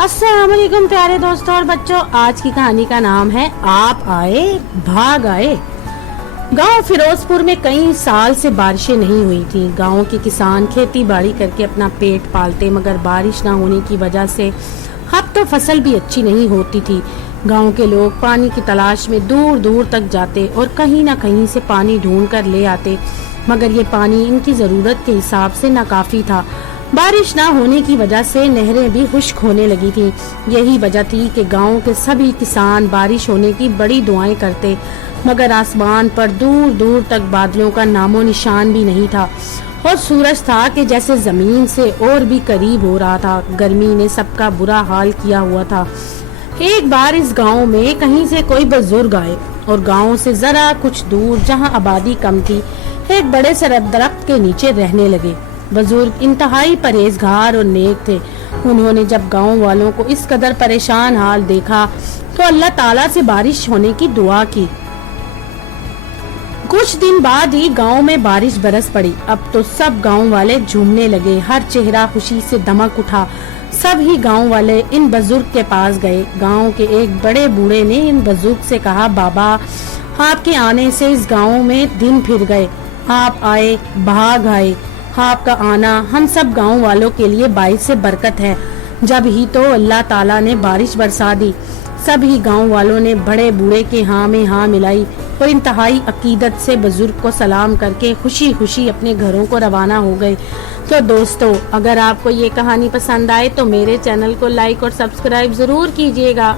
अस्सलाम वालेकुम प्यारे दोस्तों और बच्चों, आज की कहानी का नाम है आप आए भाग आए। गांव फिरोजपुर में कई साल से बारिशें नहीं हुई थी। गांव के किसान खेती बाड़ी करके अपना पेट पालते, मगर बारिश ना होने की वजह से अब तो फसल भी अच्छी नहीं होती थी। गांव के लोग पानी की तलाश में दूर दूर तक जाते और कहीं ना कहीं से पानी ढूंढ कर ले आते, मगर ये पानी इनकी जरूरत के हिसाब से नाकाफी था। बारिश ना होने की वजह से नहरें भी खुश्क होने लगी थी। यही वजह थी कि गांव के सभी किसान बारिश होने की बड़ी दुआएं करते, मगर आसमान पर दूर दूर तक बादलों का नामो निशान भी नहीं था और सूरज था कि जैसे जमीन से और भी करीब हो रहा था। गर्मी ने सबका बुरा हाल किया हुआ था। एक बार इस गांव में कहीं से कोई बुजुर्ग आए और गांव से जरा कुछ दूर जहां आबादी कम थी, एक बड़े से दरख्त के नीचे रहने लगे। बुजुर्ग इंतहाई परहेजगार और नेक थे। उन्होंने जब गांव वालों को इस कदर परेशान हाल देखा तो अल्लाह ताला से बारिश होने की दुआ की। कुछ दिन बाद ही गांव में बारिश बरस पड़ी। अब तो सब गांव वाले झूमने लगे, हर चेहरा खुशी से दमक उठा। सभी गांव वाले इन बुजुर्ग के पास गए। गांव के एक बड़े बूढ़े ने इन बुजुर्ग से कहा, बाबा, आपके आने से इस गांव में दिन फिर गए। आप आए भाग आए। आपका आना हम सब गांव वालों के लिए बाइस से बरकत है। जब ही तो अल्लाह ताला ने बारिश बरसा दी। सभी गांव वालों ने बड़े बूढ़े के हाँ में हाँ मिलाई और इंतहाई अकीदत से बुजुर्ग को सलाम करके खुशी खुशी अपने घरों को रवाना हो गए। तो दोस्तों, अगर आपको ये कहानी पसंद आए तो मेरे चैनल को लाइक और सब्सक्राइब जरूर कीजिएगा।